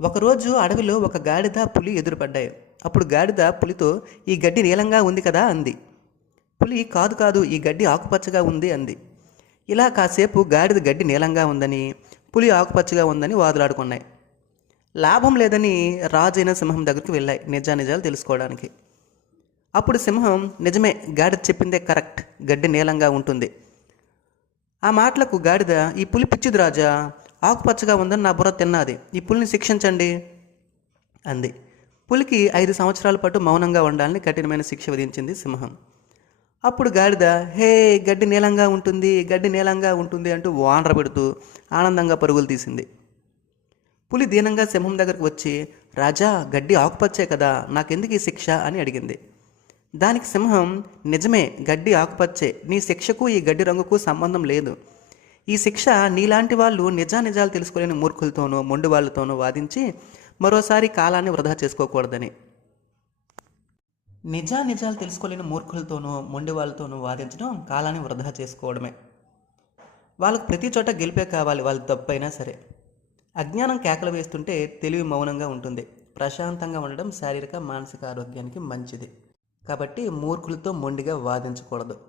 ఒకరోజు అడవిలో ఒక గాడిద పులి ఎదురుపడ్డాయి. అప్పుడు గాడిద పులితో ఈ గడ్డి నీలంగా ఉంది కదా అంది. పులి కాదు కాదు ఈ గడ్డి ఆకుపచ్చగా ఉంది అంది. ఇలా కాసేపు గాడిద గడ్డి నీలంగా ఉందని పులి ఆకుపచ్చగా ఉందని వాదులాడుకున్నాయి. లాభం లేదని రాజైన సింహం దగ్గరికి వెళ్ళాయి నిజానిజాలు తెలుసుకోవడానికి. అప్పుడు సింహం నిజమే గాడిద చెప్పిందే కరెక్ట్ గడ్డి నీలంగా ఉంటుంది. ఆ మాటలకు గాడిద ఈ పులి పిచ్చిది రాజా ఆకుపచ్చగా ఉందని నా బుర్ర తిన్నది. ఈ పులిని శిక్షించండి అంది. పులికి ఐదు సంవత్సరాల పాటు మౌనంగా ఉండాలని కఠినమైన శిక్ష విధించింది సింహం. అప్పుడు గాడిద హే గడ్డి నీలంగా ఉంటుంది గడ్డి నీలంగా ఉంటుంది అంటూ వానర పెడుతూ ఆనందంగా పరుగులు తీసింది. పులి దీనంగా సింహం దగ్గరకు వచ్చి రాజా గడ్డి ఆకుపచ్చే కదా నాకెందుకు ఈ శిక్ష? అని అడిగింది. దానికి సింహం నిజమే గడ్డి ఆకుపచ్చే నీ శిక్షకు ఈ గడ్డి రంగుకు సంబంధం లేదు. ఈ శిక్ష నీలాంటి వాళ్ళు నిజానిజాలు తెలుసుకోలేని మూర్ఖులతోనూ మొండి వాళ్ళతోనూ వాదించి మరోసారి కాలాన్ని వృధా చేసుకోకూడదని. నిజానిజాలు తెలుసుకోలేని మూర్ఖులతోనూ మొండి వాళ్ళతోనూ వాదించడం కాలాన్ని వృధా చేసుకోవడమే. వాళ్ళకు ప్రతి చోట గెలిపే కావాలి వాళ్ళ తప్పైనా సరే. అజ్ఞానం కేకలు వేస్తుంటే తెలివి మౌనంగా ఉంటుంది. ప్రశాంతంగా ఉండడం శారీరక మానసిక ఆరోగ్యానికి మంచిది. కాబట్టి మూర్ఖులతో మొండిగా వాదించకూడదు.